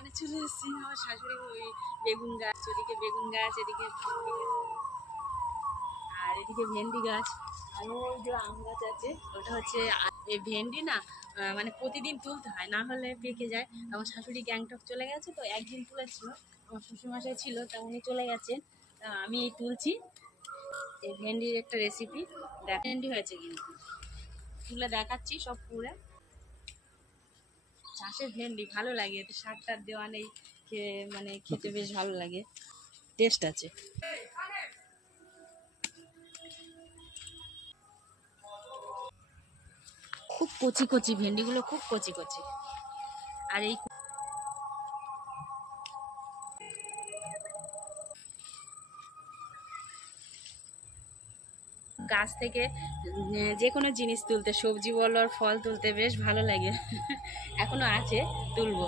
বাগানে চলে এসেছি। আমার শাশুড়ি ওই বেগুন গাছ, ওদিকে বেগুন গাছ, এদিকে আর এদিকে ভেন্ডি গাছ, আর ওই যে আম গাছ আছে, ওটা হচ্ছে এই ভেন্ডি না মানে প্রতিদিন তুলতে হয়, না হলে পেকে যায়। আমার শাশুড়ি গ্যাংটক চলে গেছে, তো একদিন তুলেছিল, আমার শ্বশুরমশাই ছিল, তা উনি চলে গেছেন, তা আমি এই তুলছি। এই ভেন্ডির একটা রেসিপি, ভেন্ডি হয়েছে কিন্তু তুলে দেখাচ্ছি সব পুরে। চাষের ভেন্ডি ভালো লাগে, এতে শাক টাক দেওয়া নেই, মানে খেতে বেশ ভালো লাগে, টেস্ট আছে। খুব কচি কচি ভেন্ডিগুলো, খুব কচি কচি। আর এই গাছ থেকে যে কোনো জিনিস তুলতে, সবজি বলো আর ফল তুলতে বেশ ভালো লাগে। এখনো আছে, তুলবো।